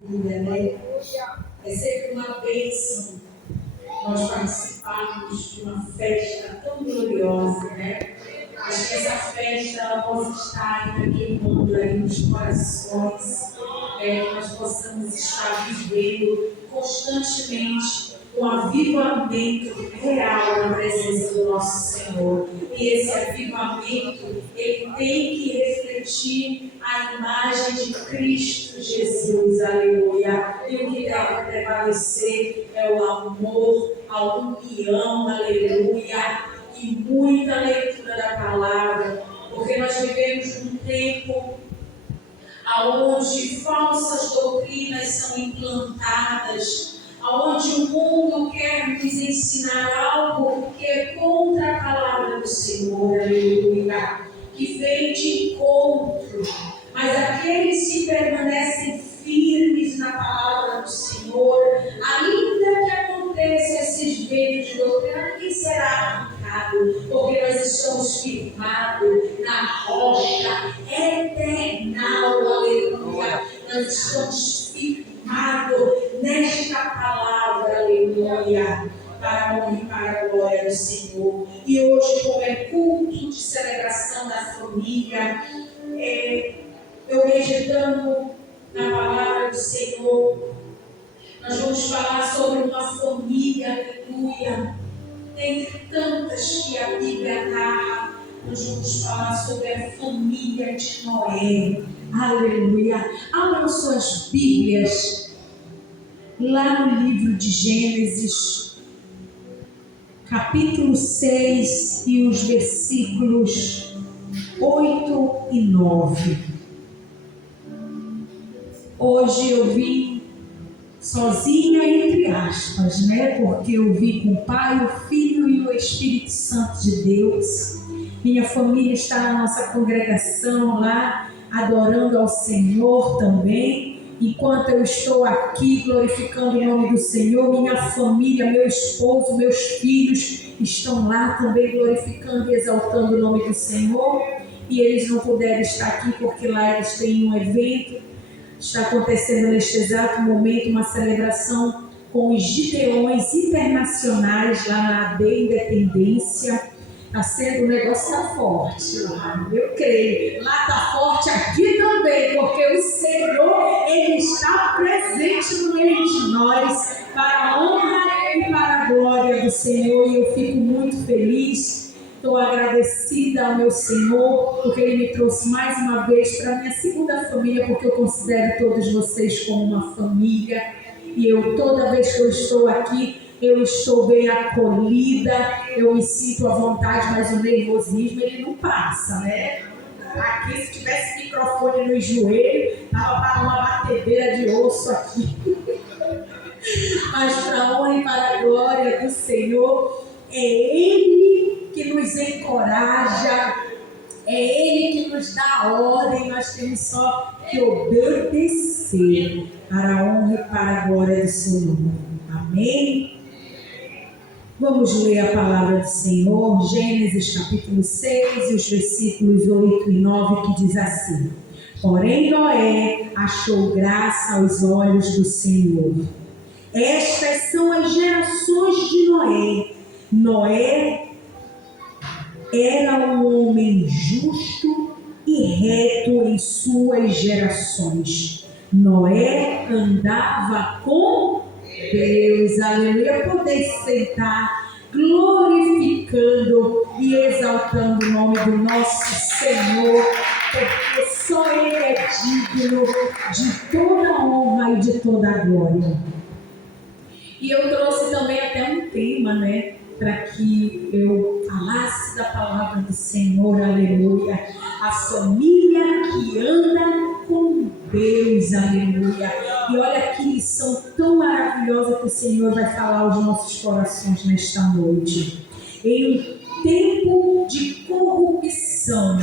Né? É sempre uma bênção nós participarmos de uma festa tão gloriosa, né? Acho que essa festa ela possa estar queimando aí nos corações, que nós possamos estar vivendo constantemente um avivamento real na presença do nosso Senhor. E esse avivamento, ele tem que refletir a imagem de Cristo Jesus, aleluia. E o que deve prevalecer é o amor, a união, aleluia. E muita leitura da palavra, porque nós vivemos num tempo onde falsas doutrinas são implantadas, onde o mundo quer nos ensinar algo que é contra a palavra do Senhor, aleluia, que vem de encontro, mas aqueles que permanecem firmes na palavra do Senhor, ainda que aconteçam esses ventos de doutrina, ninguém será arrancado, porque nós estamos firmados na rocha eternal, aleluia. Nós estamos firmados nesta palavra, aleluia, para a honra e para a glória do Senhor. E hoje, como é culto de celebração da família, eu meditando na palavra do Senhor, nós vamos falar sobre uma família, aleluia, dentre tantas que a Bíblia narra. Nós vamos falar sobre a família de Noé, aleluia. Abram suas Bíblias lá no livro de Gênesis, capítulo 6 e os versículos 8 e 9. Hoje eu vim sozinha, entre aspas, né? Porque eu vim com o Pai, o Filho e o Espírito Santo de Deus. Minha família está na nossa congregação lá, adorando ao Senhor também. Enquanto eu estou aqui glorificando o nome do Senhor, minha família, meu esposo, meus filhos estão lá também glorificando e exaltando o nome do Senhor. E eles não puderam estar aqui porque lá eles têm um evento. Está acontecendo neste exato momento uma celebração com os Gideões internacionais lá na AD Independência. Está sendo um negócio forte lá, eu creio. Lá está forte, aqui também, porque o Senhor, Ele está presente no meio de nós, para a honra e para a glória do Senhor. E eu fico muito feliz. Estou agradecida ao meu Senhor, porque Ele me trouxe mais uma vez para a minha segunda família, porque eu considero todos vocês como uma família. E toda vez que eu estou aqui, eu estou bem acolhida, eu me sinto à vontade, mas o nervosismo ele não passa, né? Aqui, se tivesse microfone no joelho, estava para uma batedeira de osso aqui. Mas para a honra e para a glória do Senhor, é Ele que nos encoraja, é Ele que nos dá a ordem, nós temos só que obedecer para a honra e para a glória do Senhor. Amém? Vamos ler a palavra do Senhor, Gênesis capítulo 6, os versículos 8 e 9, que diz assim: Porém Noé achou graça aos olhos do Senhor. Estas são as gerações de Noé. Noé era um homem justo e reto em suas gerações. Noé andava com Deus, aleluia. Poder sentar, glorificando e exaltando o nome do nosso Senhor, porque só Ele é digno de toda honra e de toda glória. E eu trouxe também até um tema, né, para que eu falasse da palavra do Senhor, aleluia. A família que anda com Deus, aleluia. E olha que lição tão maravilhosa que o Senhor vai falar aos nossos corações nesta noite. Em um tempo de corrupção,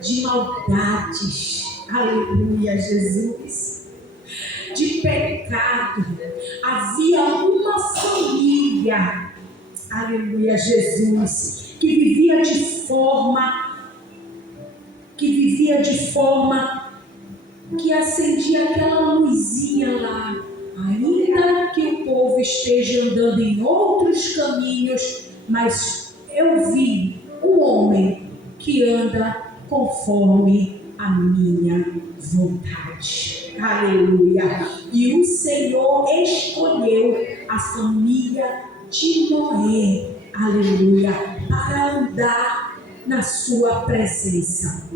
de maldades, aleluia, Jesus, de pecado, havia uma família, aleluia, Jesus, que vivia de forma que acendia aquela luzinha lá esteja andando em outros caminhos, mas eu vi um homem que anda conforme a minha vontade. Aleluia. E o Senhor escolheu a família de Noé, aleluia, para andar na sua presença.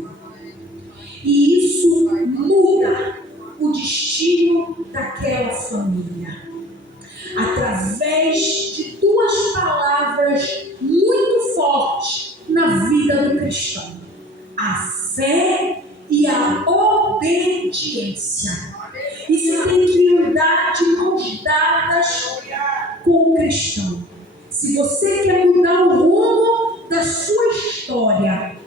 E isso muda o destino daquela família. Através de duas palavras muito fortes na vida do cristão: a fé e a obediência. Isso tem que andar de mãos dadas com o cristão. Se você quer mudar o rumo da sua história,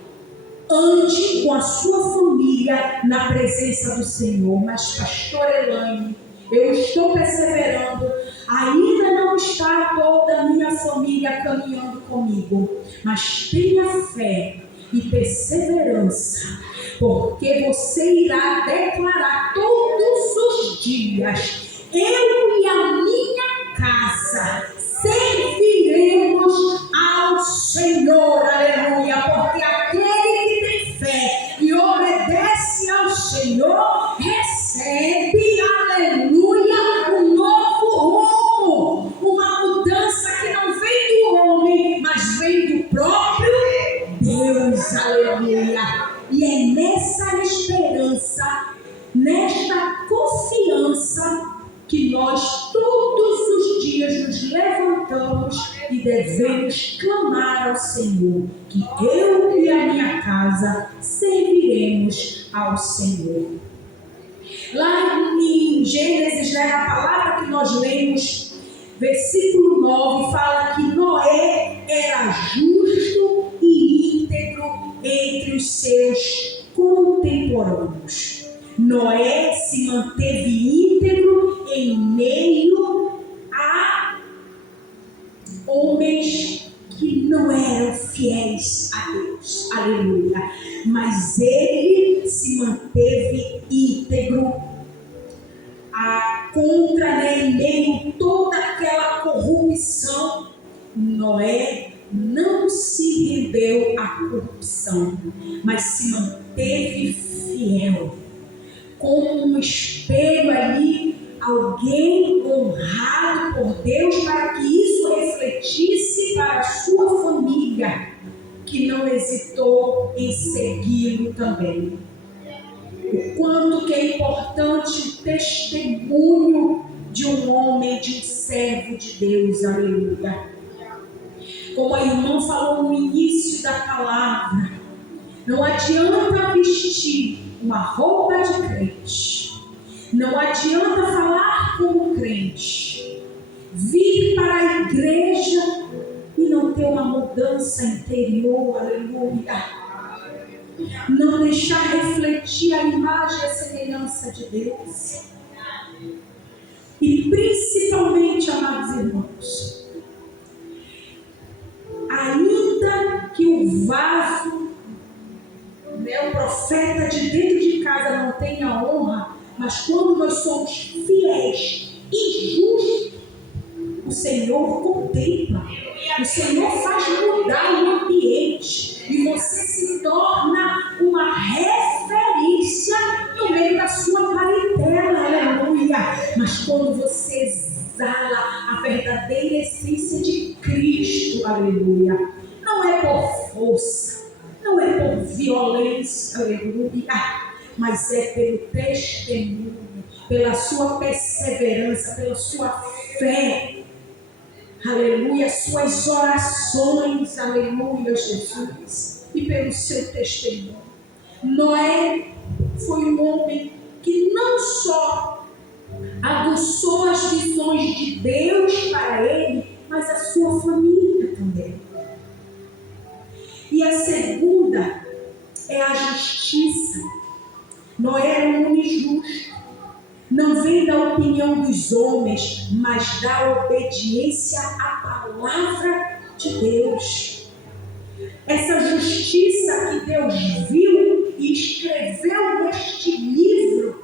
ande com a sua família na presença do Senhor. Mas, pastor Elaine, eu estou perseverando, ainda não está toda a minha família caminhando comigo. Mas tenha fé e perseverança, porque você irá declarar todos os dias: eu e a minha casa serviremos ao Senhor, aleluia, porque aquele que tem fé e obedece ao Senhor recebe, aleluia, um novo rumo, uma mudança que não vem do homem, mas vem do próprio Deus, aleluia. E é nessa esperança, nesta confiança, que nós todos os dias nos levantamos e devemos clamar ao Senhor, que eu e a minha casa serviremos ao Senhor. Lá em Gênesis, na palavra que nós lemos, versículo 9, fala que Noé era justo e íntegro entre os seus contemporâneos. Noé se manteve íntegro em meio a homens que não eram fiéis a Deus, aleluia, mas ele se manteve íntegro em meio a toda aquela corrupção. Noé não se rendeu à corrupção, mas se manteve fiel, como um espelho ali, alguém honrado por Deus, para que isso refletisse para a sua família, que não hesitou em segui-lo também. O quanto que é importante o testemunho de um homem, de um servo de Deus, aleluia. Como a irmã falou no início da palavra, não adianta vestir uma roupa de crente, não adianta falar como crente, vir para a igreja e não ter uma mudança interior, aleluia. Não deixar refletir a imagem e a semelhança de Deus. E principalmente, amados irmãos, ainda que o vaso, o profeta de dentro de casa não tenha honra, mas quando nós somos fiéis e justos, o Senhor contempla, o Senhor faz mudar o ambiente e você se torna uma referência no meio da sua parentela, aleluia. Mas quando você exala a verdadeira essência de Cristo, aleluia, não é por força, não é por violência, aleluia, mas é pelo testemunho, pela sua perseverança, pela sua fé, aleluia, suas orações, aleluia, Jesus, e pelo seu testemunho. Noé foi um homem que não só aguçou as visões de Deus para ele, mas a sua família também. E a segunda é a justiça. Noé era um homem justo. Não vem da opinião dos homens, mas da obediência à palavra de Deus. Essa justiça que Deus viu e escreveu neste livro,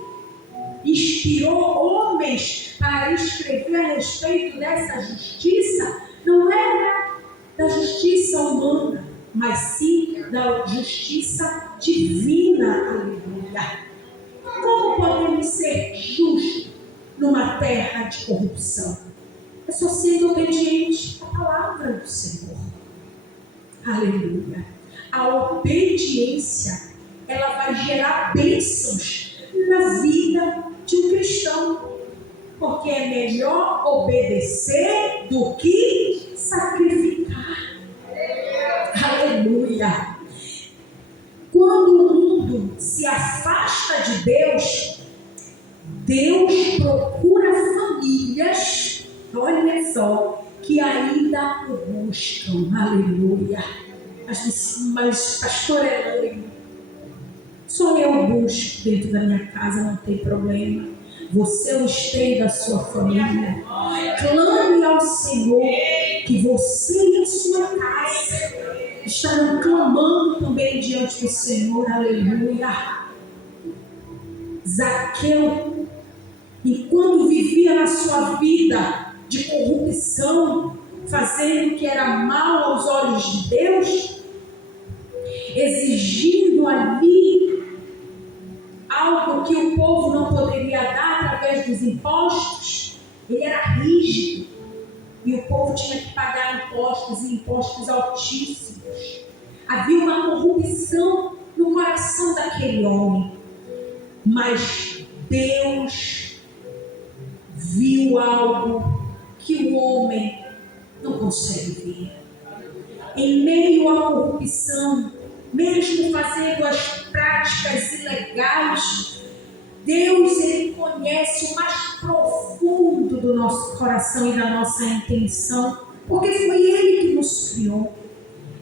inspirou homens para para escrever a respeito dessa justiça não era da justiça humana, mas sim da justiça divina. Aleluia! Como podemos ser justos numa terra de corrupção? É só sendo obediente à palavra do Senhor. Aleluia! A obediência, ela vai gerar bênçãos na vida de um cristão. Porque é melhor obedecer do que sacrificar. Aleluia! Quando o mundo se afasta de Deus, Deus procura famílias, olha só, que ainda o buscam. Aleluia! Mas pastor Elaine, só eu busco dentro da minha casa, não tem problema. Você é o esteio da sua família. Clame ao Senhor que você e a sua casa estarão clamando também diante do Senhor. Aleluia! Zaqueu, enquanto vivia na sua vida de corrupção, fazendo o que era mal aos olhos de Deus, exigindo ali algo que o povo não poderia dar através dos impostos, ele era rígido e o povo tinha que pagar impostos e impostos altíssimos. Havia uma corrupção no coração daquele homem, mas Deus viu algo que o homem não consegue ver. Em meio à corrupção, mesmo fazendo as práticas ilegais, Deus, Ele conhece o mais profundo do nosso coração e da nossa intenção, porque foi Ele que nos criou.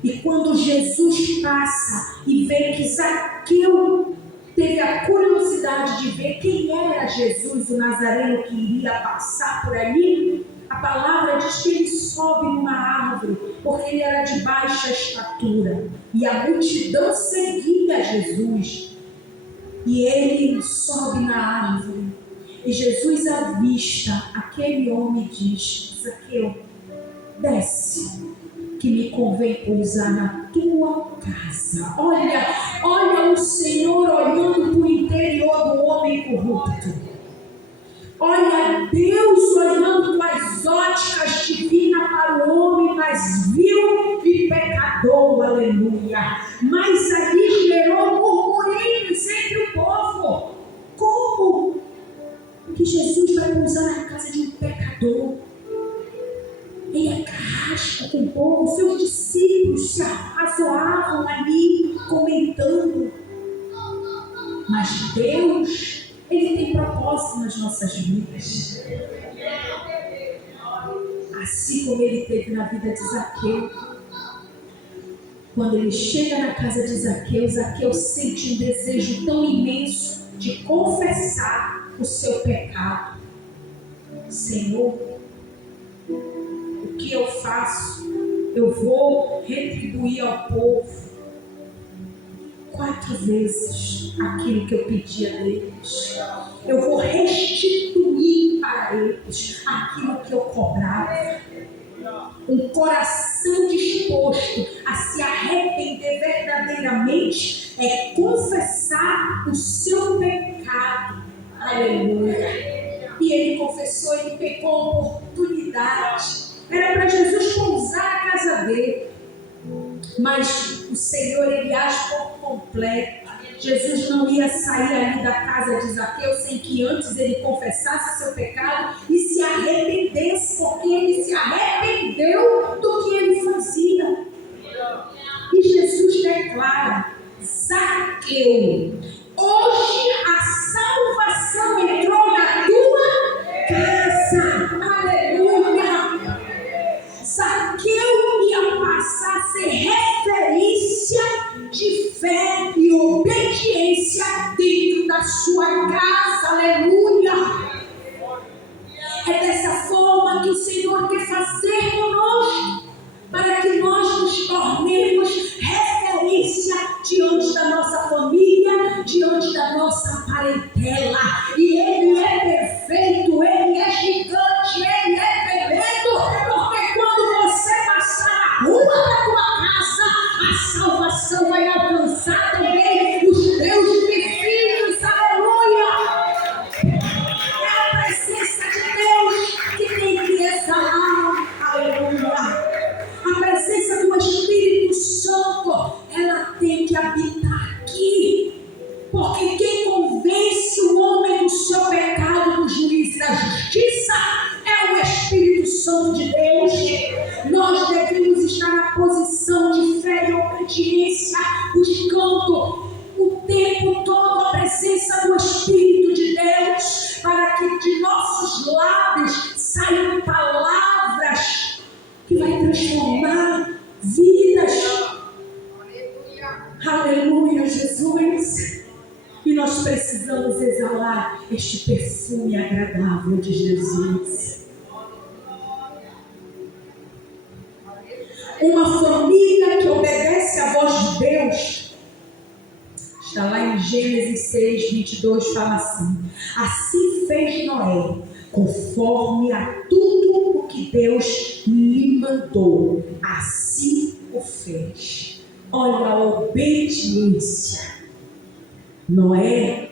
E quando Jesus passa e vê que Zaqueu teve a curiosidade de ver quem era Jesus, o Nazareno que iria passar por ali, a palavra diz que ele sobe numa árvore, porque ele era de baixa estatura, e a multidão seguia Jesus. E ele sobe na árvore, e Jesus avista aquele homem e diz: Zaqueu, desce, que me convém pousar na tua casa. Olha o Senhor olhando para o interior do homem corrupto. Olha Deus olhando com as óticas divinas para o homem mais vil e pecador. Aleluia! Mas ali gerou murmurinhos entre o povo. Como que Jesus vai pousar na casa de um pecador? Ele é carrasco com o povo. Seus discípulos se arrazoavam ali, comentando. Mas Deus, Ele tem propósito nas nossas vidas. Assim como Ele teve na vida de Zaqueu. Quando ele chega na casa de Zaqueu, Zaqueu sente um desejo tão imenso de confessar o seu pecado. Senhor, o que eu faço? Eu vou retribuir ao povo 4 vezes aquilo que eu pedi a eles. Eu vou restituir para eles aquilo que eu cobrava. Um coração disposto a se arrepender verdadeiramente é confessar o seu pecado. Aleluia! E ele confessou, ele pecou a oportunidade. Era para Jesus pousar na casa dele. Mas o Senhor, Ele age por completo. Jesus não ia sair ali da casa de Zaqueu sem que antes ele confessasse seu pecado e se arrependesse, porque ele se arrependeu do que ele fazia. E Jesus declara: Zaqueu, hoje a salvação entrou na tua casa. Aleluia! Zaqueu ia passar a ser referência de fé e obediência dentro da sua casa. Aleluia! É dessa forma que o Senhor quer fazer conosco, para que nós nos tornemos referência diante da nossa família, diante da nossa parentela. E Ele é perfeito, Ele é gigante. nossos lábios saiam palavras que vai transformar vidas. Aleluia, Jesus. E nós precisamos exalar este perfume agradável de Jesus. Uma família que obedece à voz de Deus, está lá em Gênesis 6, 22, fala assim: assim fez Noé, conforme a tudo o que Deus lhe mandou, assim o fez. Olha a obediência. Noé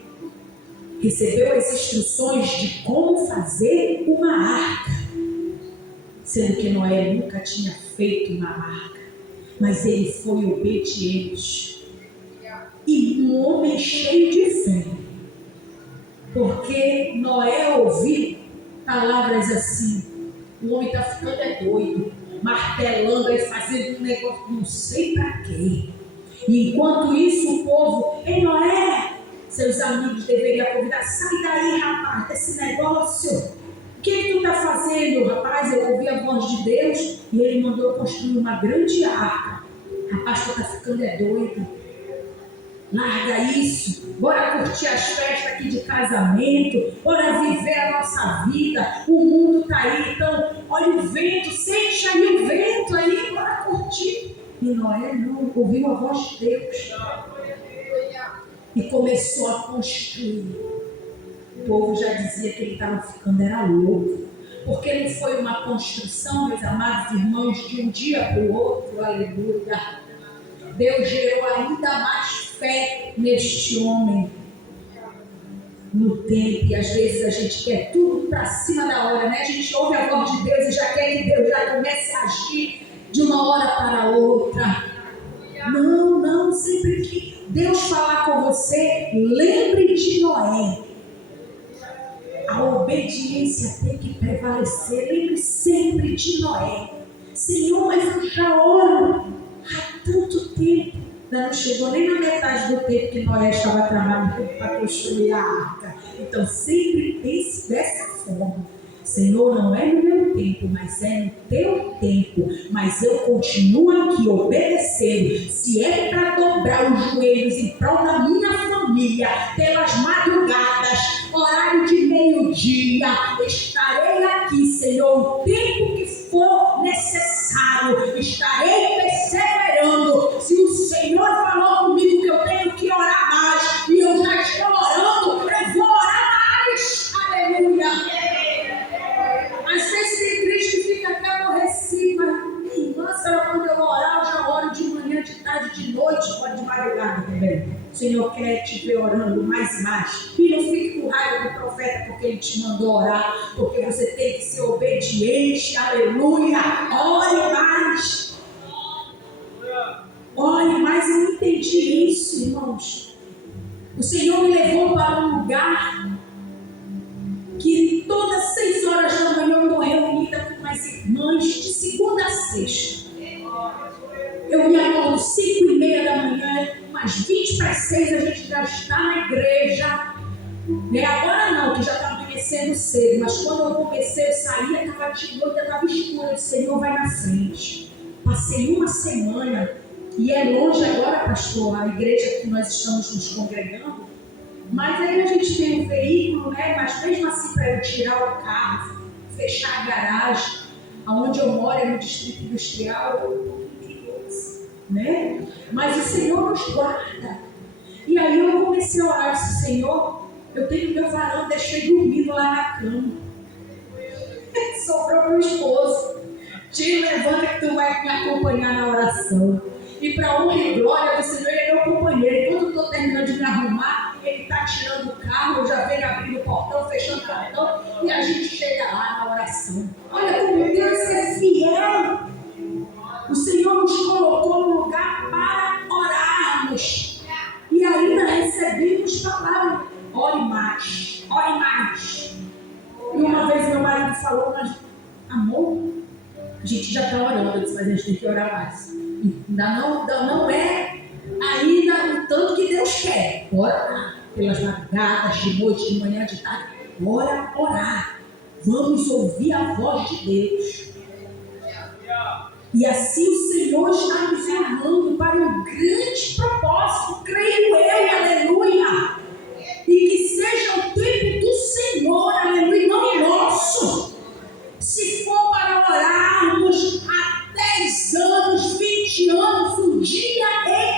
recebeu as instruções de como fazer uma arca, sendo que Noé nunca tinha feito uma arca, mas ele foi obediente e um homem cheio de fé, porque Noé ouviu palavras assim: o homem está ficando doido, martelando aí, fazendo um negócio não sei para quê. E enquanto isso o povo: ei Noé, seus amigos deveriam convidar: sai daí rapaz, desse negócio, o que tu está fazendo? Rapaz, eu ouvi a voz de Deus e ele mandou construir uma grande arca. Rapaz, tu está ficando doido, larga isso, bora curtir as festas aqui de casamento, bora viver a nossa vida, o mundo está aí, então olha o vento, sente aí o vento aí, bora curtir. E Noé não ouviu a voz de Deus e começou a construir. O povo já dizia que ele estava ficando louco, porque não foi uma construção, meus amados irmãos, de um dia para o outro. Aleluia. Deus gerou ainda mais fé neste homem no tempo. E às vezes a gente quer tudo para cima da hora, né? A gente ouve a voz de Deus e já quer que Deus já comece a agir de uma hora para outra. Não, sempre que Deus falar com você, lembre de Noé. A obediência tem que prevalecer. Lembre sempre de Noé. Senhor, mas eu já oro há tanto tempo. Ainda não chegou nem na metade do tempo que Noé estava trabalhando para construir a arca. Então sempre pense dessa forma: Senhor, não é no meu tempo, mas é no teu tempo. Mas eu continuo aqui obedecendo. Se é para dobrar os joelhos em prol da minha família, pelas madrugadas, horário de meio-dia, estarei aqui, Senhor, o tempo que for necessário. Estarei perseverando. Se o Senhor falou comigo que eu tenho que orar mais, e eu já estou orando, eu vou orar mais. Aleluia. Às vezes tem crente que fica até aborrecido, mas irmã, quando eu orar, eu já oro de manhã, de tarde, de noite, pode de madrugada também. O Senhor quer te ver orando mais e mais. E não fique com raiva do profeta porque ele te mandou orar, porque você tem que ser obediente. Aleluia. Ore mais. Ore mais. Eu entendi isso, irmãos. O Senhor me levou para um lugar que todas 6 horas da manhã eu estou reunida com as irmãs, de segunda a sexta. Eu me acordo 5:30 da manhã, umas 20 para as 6 a gente já está na igreja. Agora não, que já está amanhecendo cedo, mas quando eu comecei, eu saía, estava de noite, estava escuro. Eu disse: Senhor, vai na frente. Passei uma semana, e é longe agora, pastor, a igreja que nós estamos nos congregando. Mas aí a gente tem um veículo, né? Mas mesmo assim, para eu tirar o carro, fechar a garagem, aonde eu moro é no distrito industrial, né? Mas o Senhor nos guarda. E aí eu comecei a orar, disse: Senhor, eu tenho meu varão, deixei dormindo lá na cama. Sobrou meu esposo. Te levanta que tu vai me acompanhar na oração. E para honra e glória do Senhor, ele é meu companheiro. Quando eu estou terminando de me arrumar, ele está tirando o carro, eu já venho abrindo o portão, fechando o portão, e a gente chega lá na oração. Olha como Deus é fiel. O Senhor nos colocou no lugar para orarmos. E ainda recebemos palavra: ore mais, ore mais. E uma vez meu marido falou: amor, a gente já está orando. Eu disse: mas a gente tem que orar mais. Ainda não é ainda o tanto que Deus quer. Bora orar pelas madrugadas, de noite, de manhã, de tarde. Bora orar. vamos ouvir a voz de Deus. E assim o Senhor está nos chamando para um grande propósito, creio eu, aleluia. E que seja o tempo do Senhor, aleluia, e não nosso. Se for para orarmos há 10 anos, 20 anos, um dia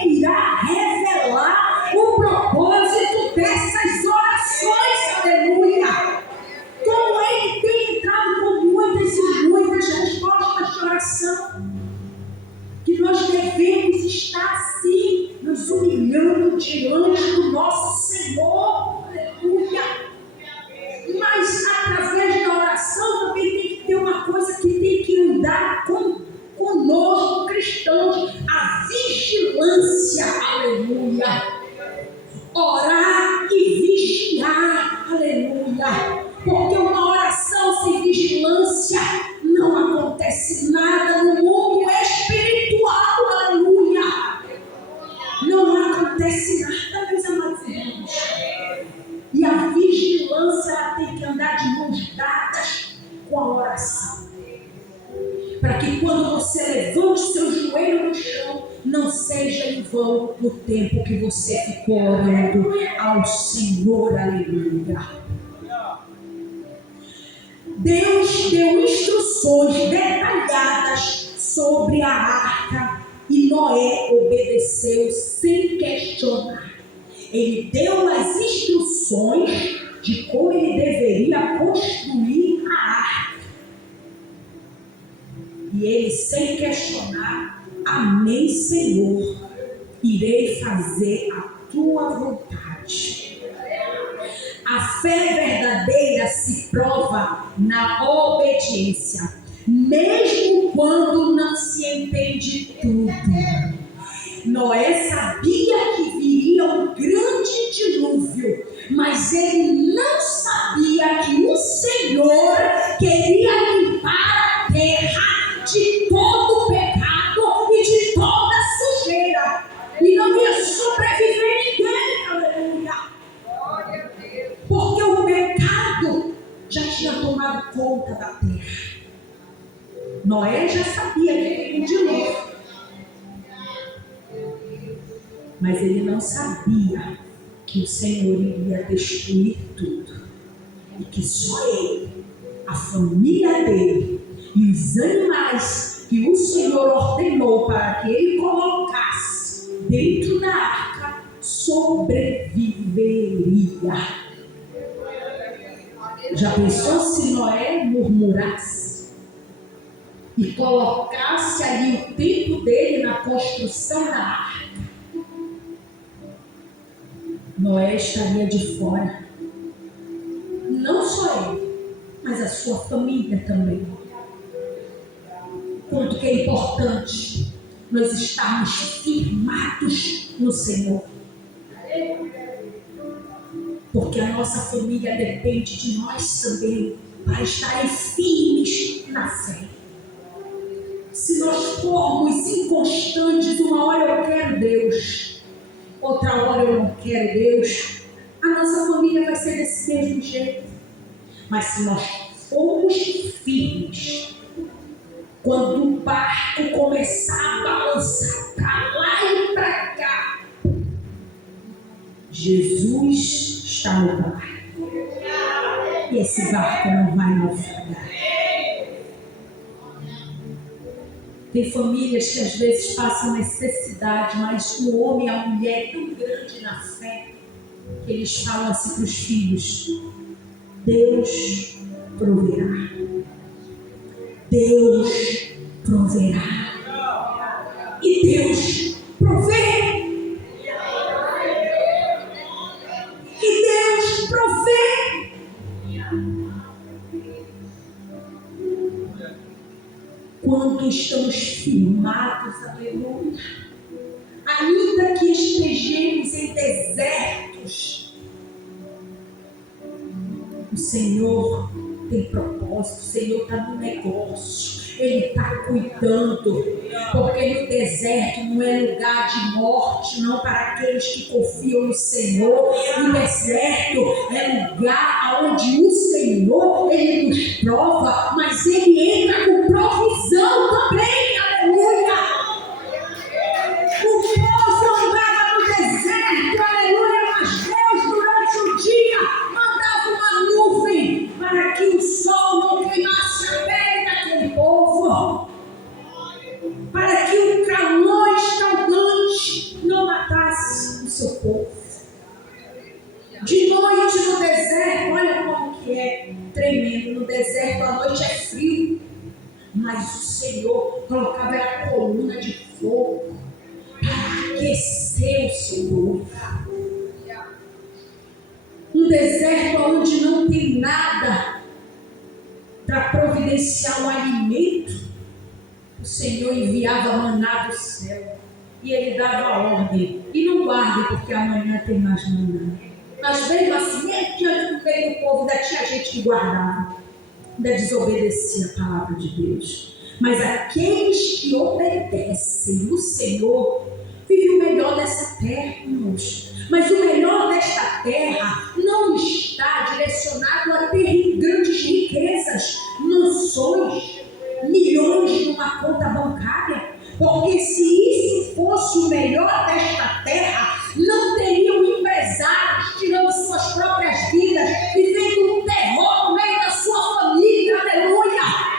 Ele irá revelar o propósito dessas orações, aleluia. Como Ele tem entrado com muitas e muitas respostas de oração, que nós devemos estar assim, nos humilhando diante do nosso Senhor, aleluia. Mas através da oração também tem que ter uma coisa que tem que andar conosco, cristãos, a vigilância, aleluia. Orar e vigiar, aleluia. Porque uma oração sem vigilância não acontece nada no mundo espiritual, aleluia. Não acontece nada, meus amados irmãos. E a vigilância ela tem que andar de mãos dadas com a oração. Para que quando você levante seu joelho no chão, não seja em vão o tempo que você ficou orando ao Senhor, aleluia. Deus deu instruções detalhadas sobre a arca e Noé obedeceu sem questionar. Ele deu as instruções de como ele deveria construir a arca. E ele, sem questionar, amém, Senhor, irei fazer a tua vontade. A fé verdadeira se prova na obediência, mesmo quando não se entende tudo. Noé sabia que viria um grande dilúvio, mas ele não sabia que o Senhor queria limpar a terra de todo o pecado e de toda a sujeira. E não ia sobreviver ninguém, aleluia. Porque o pecado já tinha tomado conta da terra. Noé já sabia que viria um dilúvio. Mas ele não sabia que o Senhor iria destruir tudo. E que só ele, a família dele e os animais que o Senhor ordenou para que ele colocasse dentro da arca sobreviveria. Já pensou se Noé murmurasse e colocasse ali o tempo dele na construção da arca? Noé estaria de fora. Não só ele, mas a sua família também. Quanto que é importante nós estarmos firmados no Senhor. Porque a nossa família depende de nós também para estarem firmes na fé. Se nós formos inconstantes, uma hora eu quero Deus, outra hora eu não quero Deus, a nossa família vai ser desse mesmo jeito. Mas se nós formos firmes, quando o barco começar a balançar para lá e para cá, Jesus está no barco. E esse barco não vai naufragar. Tem famílias que às vezes passam necessidade, mas o homem e a mulher é tão grande na fé que eles falam assim para os filhos: Deus proverá. Deus proverá. E Deus provê. E Deus provê. Quando estamos firmados, aleluia, ainda que estejamos em desertos, o Senhor tem propósito, o Senhor está no negócio. Ele está cuidando. Porque no deserto não é lugar de morte, não, para aqueles que confiam no Senhor. No deserto é lugar onde o Senhor, Ele nos prova, mas Ele entra com provisão também. Aleluia! O povo andava no deserto, aleluia, mas Deus durante o dia mandava uma nuvem para que o sol não queimasse a pele daquele povo, para que o calor escaldante não matasse o seu povo. De noite no deserto, olha como que é tremendo. No deserto a noite é frio, mas o Senhor colocava a coluna de fogo para aquecer o seu povo. Um deserto onde não tem nada para providenciar o alimento, o Senhor enviava maná do céu e Ele dava ordem: e não guarde, porque amanhã tem mais maná. Mas mesmo assim, diante do meio do povo, ainda tinha gente que guardava, ainda desobedecia a palavra de Deus. Mas aqueles que obedecem o Senhor vivem o melhor dessa terra, irmãos. Mas o melhor desta terra não está direcionado a ter grandes riquezas, mansões, milhões numa conta bancária. Porque se isso fosse o melhor desta terra, não teriam empresários tirando suas próprias vidas, vivendo um terror no meio da sua família. Aleluia!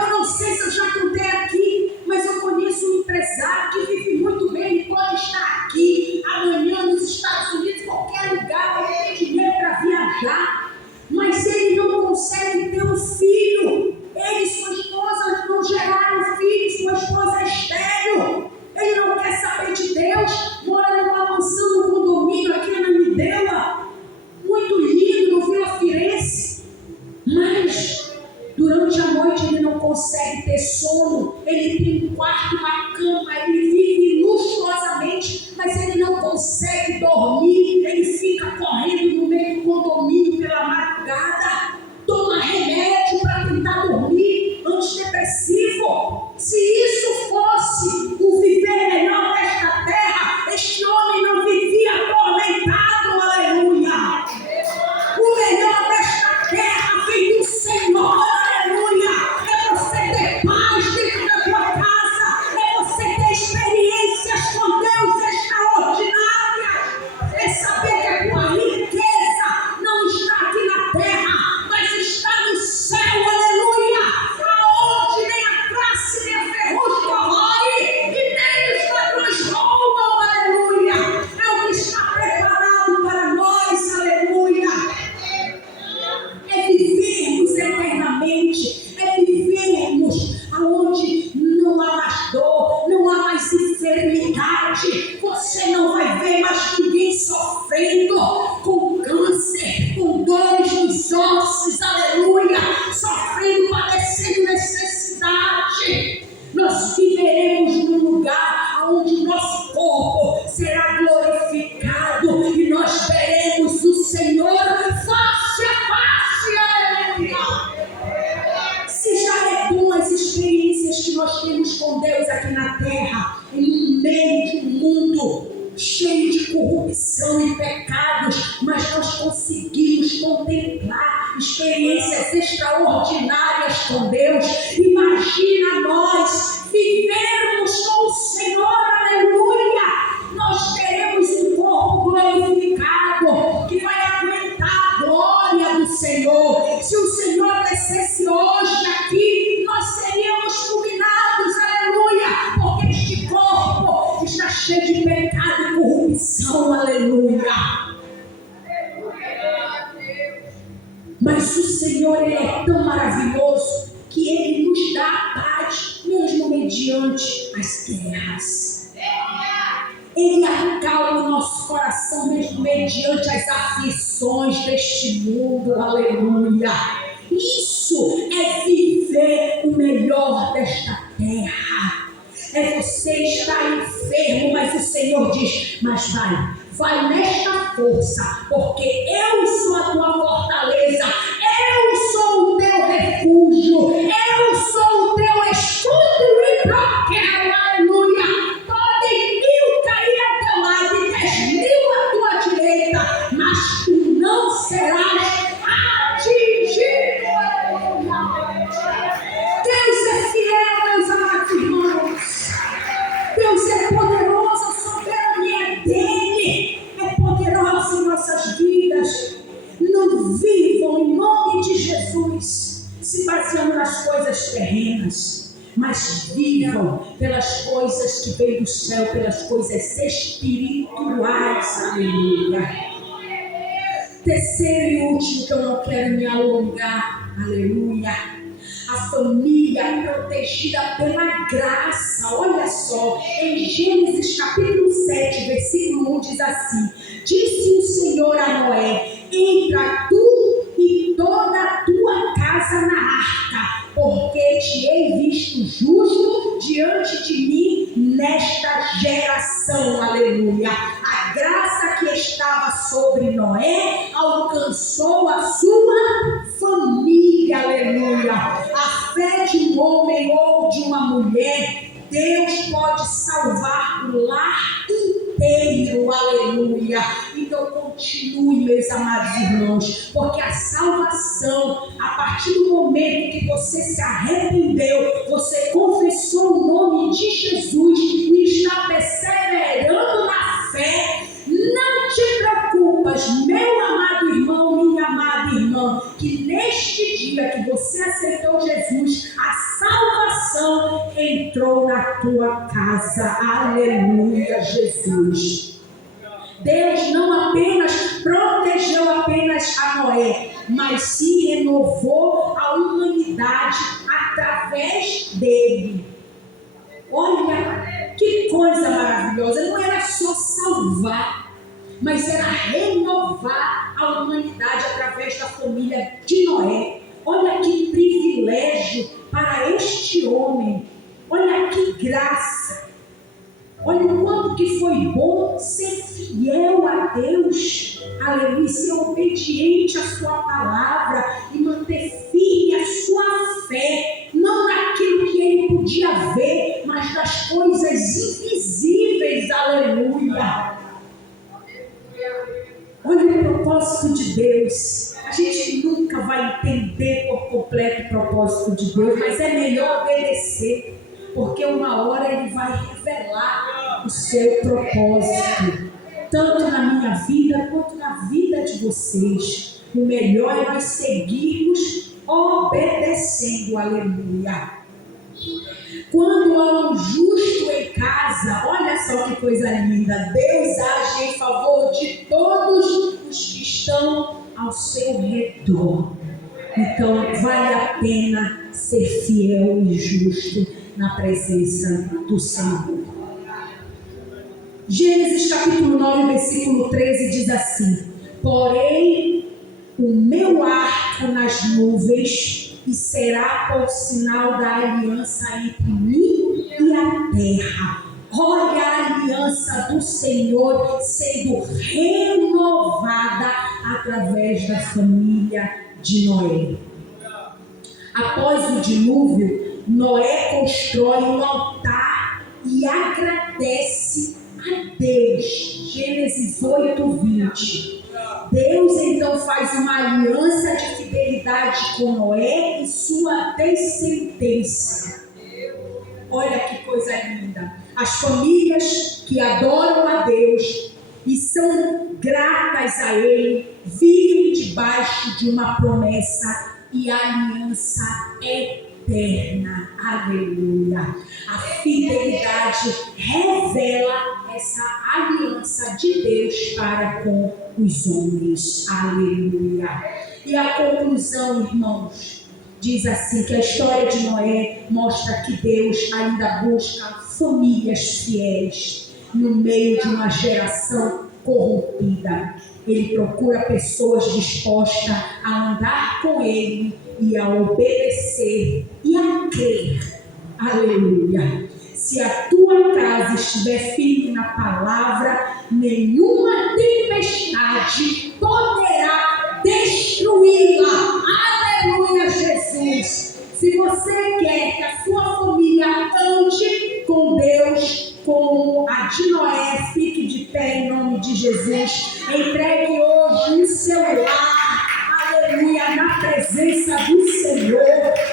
Eu não sei se eu já contei aqui, mas eu conheço um empresário que vive muito bem. Ele pode estar aqui amanhã nos Estados Unidos, qualquer lugar, porque tem dinheiro para viajar, mas ele não consegue ter um filho. Ele e sua esposa não geraram filhos, sua esposa é estéril. Ele não quer saber de Deus, mora numa mansão, num condomínio aqui na Midela, muito lindo, no Vila Firenze, mas durante a noite ele não consegue ter sono. Ele tem um quarto, uma cama, ele vive luxuosamente, mas ele não consegue dormir. Ele fica correndo no meio do condomínio pela madrugada, toma remédio para tentar dormir, antidepressivo. Se isso fosse o viver melhor desta terra, este homem não vivia atormentado. Aleluia! O melhor desta terra vem do Senhor. Aleluia! É você ter paz dentro da tua casa, é você ter experiências com Deus extraordinárias, é saber que a tua riqueza não está aqui na terra, mas está no céu. Aleluia! Aonde nem a traça nem a ferrugem corrói e nem os ladrões roubam. Aleluia! É o que está preparado para nós. Aleluia! É vivermos eternamente, é vivermos aonde não há mais dor, não há mais enfermidade. Você não vai ver mais ninguém sofrendo com câncer, com dores nos ossos. Aleluia! Sofrendo, padecendo necessidade. Nós viveremos num lugar onde o nosso corpo será glorificado e nós veremos o Senhor face a face. Aleluia! Se já é bom as experiências que nós temos com Deus aqui na terra, em meio de um mundo cheio de corrupção e pecados, mas nós conseguimos contemplar experiências extraordinárias com Deus. Imagina nós vivermos com o Senhor. Aleluia! Nós teremos um corpo glorificado que vai aguentar a glória do Senhor. Se o Senhor descesse hoje aqui, nós seríamos fulminados. Aleluia! Porque este corpo está cheio de pecado e corrupção. Aleluia! Mas o Senhor, Ele é tão maravilhoso que Ele nos dá a paz, mesmo mediante as guerras. Ele acalma o nosso coração, mesmo mediante as aflições deste mundo. Aleluia! Isso é viver o melhor desta terra. É você estar enfermo, mas o Senhor diz: mas vai nesta força, porque eu sou a tua fortaleza, eu sou o teu refúgio, eu coisas terrenas, mas vivam pelas coisas que vêm do céu, pelas coisas espirituais. Aleluia. Terceiro e último, que eu não quero me alongar. Aleluia. A família protegida pela graça. Olha só, em Gênesis capítulo 7, versículo 1 diz assim: disse o Senhor a Noé: entra tu e toda a tua casa na arca, porque te hei visto justo diante de mim nesta geração. Aleluia. A graça que estava sobre Noé alcançou a sua família. Aleluia. A fé de um homem ou de uma mulher, Deus pode salvar o lar inteiro. Aleluia. Então continue, meus amados irmãos, porque a salvação, a partir do momento que você se arrependeu, você confessou o nome de Jesus e está perseverando na fé, não te preocupas, meu amado irmão, minha amada irmã, que neste dia que você aceitou Jesus, a salvação entrou na tua casa. Aleluia, Jesus. Deus não apenas protegeu apenas a Noé, mas se renovou a humanidade através dele. Olha que coisa maravilhosa. Não era só salvar, mas era renovar a humanidade através da família de Noé. Olha que privilégio para este homem. Olha que graça. Olha o quanto que foi bom ser fiel a Deus. Aleluia. Ser obediente à sua palavra e manter firme a sua fé. Não naquilo que ele podia ver, mas das coisas invisíveis. Aleluia. Olha o propósito de Deus. A gente nunca vai entender por completo o propósito de Deus, mas é melhor obedecer, porque uma hora Ele vai revelar o seu propósito, tanto na minha vida quanto na vida de vocês. O melhor é nós seguirmos obedecendo. Aleluia. Quando há um justo em casa, olha só que coisa linda, Deus age em favor de todos os que estão ao seu redor. Então vale a pena ser fiel e justo na presença do Senhor. Gênesis capítulo 9, versículo 13 diz assim: porém o meu arco nas nuvens, e será por sinal da aliança entre mim e a terra. Olha a aliança do Senhor sendo renovada através da família de Noé. Após o dilúvio, Noé constrói um altar e agradece a Deus. Gênesis 8, 20. Deus então faz uma aliança de fidelidade com Noé e sua descendência. Olha que coisa linda. As famílias que adoram a Deus e são gratas a Ele vivem debaixo de uma promessa e aliança eterna. Aleluia. A fidelidade revela essa aliança de Deus para com os homens. Aleluia. E a conclusão, irmãos, diz assim, que a história de Noé mostra que Deus ainda busca famílias fiéis no meio de uma geração corrompida. Ele procura pessoas dispostas a andar com Ele e a obedecer e a crer. Aleluia. Se a tua casa estiver firme na palavra, nenhuma tempestade poderá destruí-la. Aleluia, Jesus. Se você quer que a sua família ande com Deus, como a de Noé, fique de pé em nome de Jesus. Entregue hoje o seu lar, aleluia, na presença do Senhor.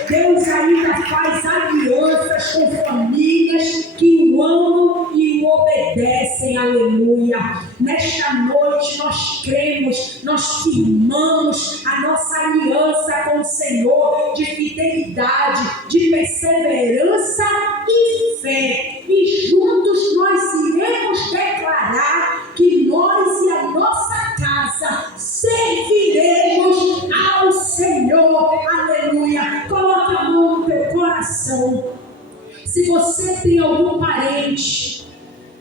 Deus ainda faz alianças com famílias que o amam e o obedecem, aleluia. Nesta noite nós cremos, nós firmamos a nossa aliança com o Senhor. Senhor, de fidelidade, de perseverança e fé. E juntos nós iremos declarar que nós e a nossa casa serviremos ao Senhor. Aleluia. Coloca a mão no teu coração. Se você tem algum parente,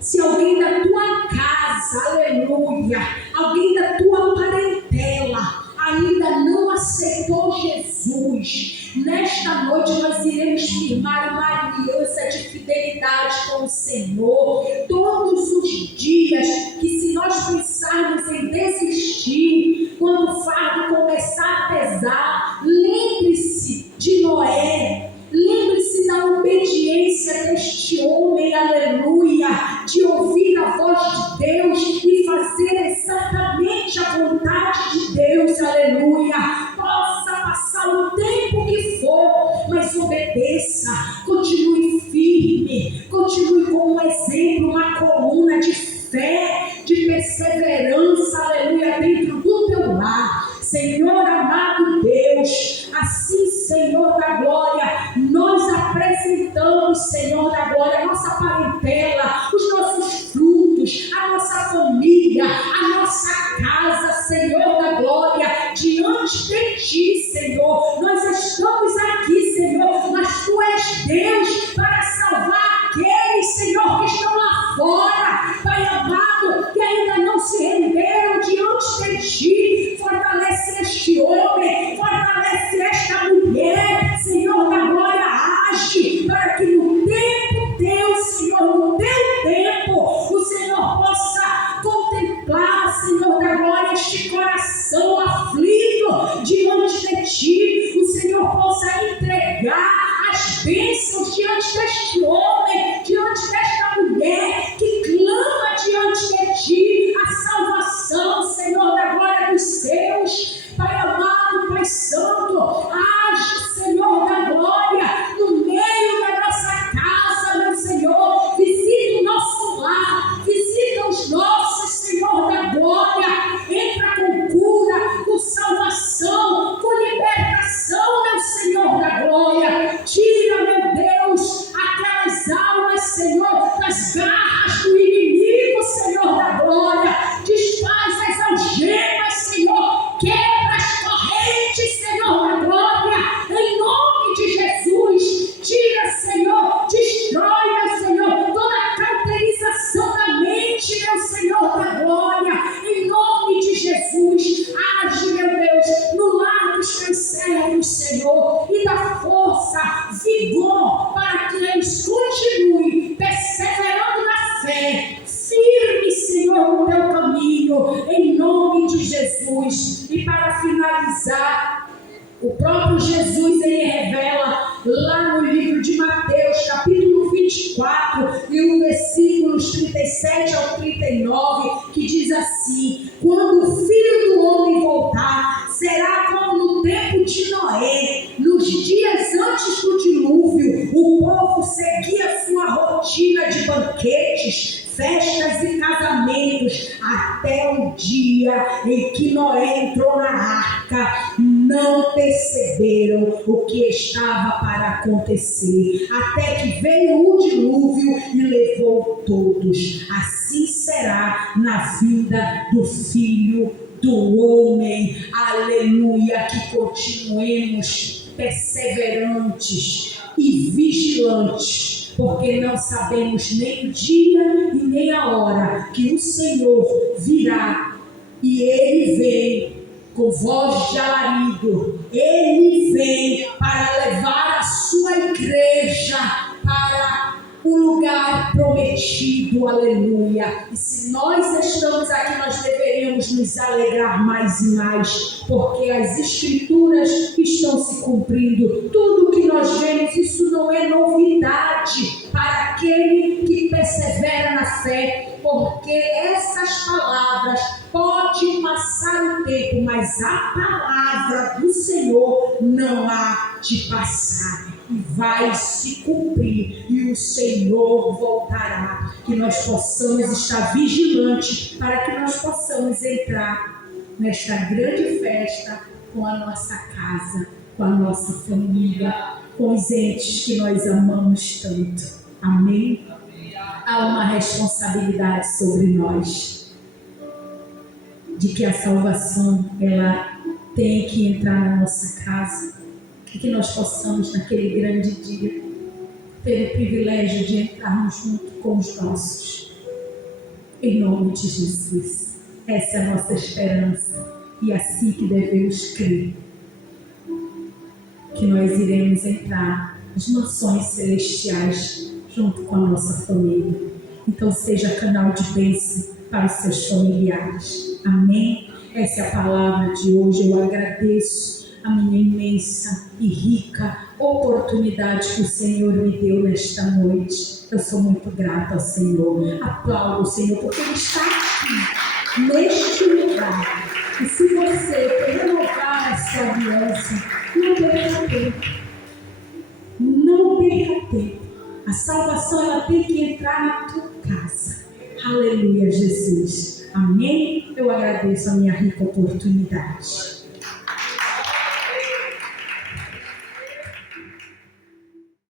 se alguém da tua casa, aleluia, alguém da tua parentela ainda não aceitou Jesus, nesta noite nós iremos firmar uma aliança de fidelidade com o Senhor. Todos os dias que, se nós pensarmos em desistir, quando o fardo começar a pesar, lembre-se de Noé. Lembre-se da obediência deste homem, aleluia, de ouvir a voz de Deus e fazer exatamente a vontade de Deus, aleluia. Possa passar o tempo que for, mas obedeça, continue firme, continue como um exemplo, uma coluna de fé, de perseverança, aleluia, dentro do teu lar. Senhor amado Deus, assim, Senhor da glória, nós apresentamos, Senhor da glória, a nossa parentela, os nossos frutos, a nossa família, a nossa casa, Senhor da glória, diante de Ti, Senhor. Nós estamos aqui, Senhor, mas Tu és Deus para salvar aqueles, Senhor, que estão lá fora, Pai amado, que ainda não se renderam diante de Ti. Fortalece este homem, fortalece esta mulher, Senhor da glória, age para que no tempo Teu, Senhor, no Teu tempo, o Senhor possa contemplar, Senhor da glória, este coração aflito diante de Ti, o Senhor possa entregar as bênçãos diante deste homem, diante desta mulher que clama diante de Ti a salvação, Senhor da glória dos seus. Pai amado, Pai santo, age, Senhor da glória, no meio da nossa casa, meu Senhor. Visita o nosso lar, visita os nossos, Senhor da glória. Entra com cura, com salvação, com libertação, meu Senhor da glória. Tira, meu Deus, aquelas almas, Senhor, das garras do inimigo, Senhor da glória. Desfaz as algemas, Senhor. Quebra as correntes, Senhor da glória. Em nome de Jesus. Tira, Senhor. Destrói, meu Senhor, toda a cauterização da mente, meu Senhor da glória. Em nome de Jesus. Age, meu Deus, no lar dos teus servos, Senhor. E dá força, vigor, para que eles continuem perseverando na fé. Firme, Senhor, no teu caminho, em nome de Jesus. E para finalizar, o próprio Jesus, ele revela lá no livro de Mateus, capítulo 24, e o versículos 37 ao 39, que diz assim: quando o Filho do Homem voltar, será como no tempo de Noé, nos dias antes do dilúvio. O povo seguia sua rotina de banquetes, festas e casamentos, até o dia em que Noé entrou na arca. Não perceberam o que estava para acontecer, até que veio o dilúvio e levou todos. Assim será na vinda do Filho do Homem. Aleluia, que continuemos perseverantes e vigilantes, porque não sabemos nem o dia e nem a hora que o Senhor virá. E Ele vem com voz de alarido. Ele vem para levar a sua igreja para o lugar prometido, aleluia. E se nós estamos aqui, nós deveríamos nos alegrar mais e mais, porque as escrituras estão se cumprindo. Tudo que nós vemos, isso não é novidade para aquele que persevera na fé, porque essas palavras podem passar o tempo, mas a palavra do Senhor não há de passar. E vai se cumprir, e o Senhor voltará. Que nós possamos estar vigilantes, para que nós possamos entrar nesta grande festa com a nossa casa. com a nossa família, com os entes que nós amamos tanto. Amém? Há uma responsabilidade sobre nós, de que a salvação, ela tem que entrar na nossa casa, e que nós possamos, naquele grande dia, ter o privilégio de entrarmos junto com os nossos. Em nome de Jesus. Essa é a nossa esperança. E é assim que devemos crer, que nós iremos entrar nas mansões celestiais junto com a nossa família. Então seja canal de bênção para os seus familiares. Amém? Essa é a palavra de hoje. Eu agradeço a minha imensa e rica oportunidade que o Senhor me deu nesta noite. Eu sou muito grata ao Senhor. Aplaudo o Senhor porque Ele está aqui, neste lugar. E se você quer renovar a sua aliança, não perca tempo. Não perca tempo. A salvação, ela tem que entrar na tua casa. Aleluia, Jesus. Amém? Eu agradeço a minha rica oportunidade.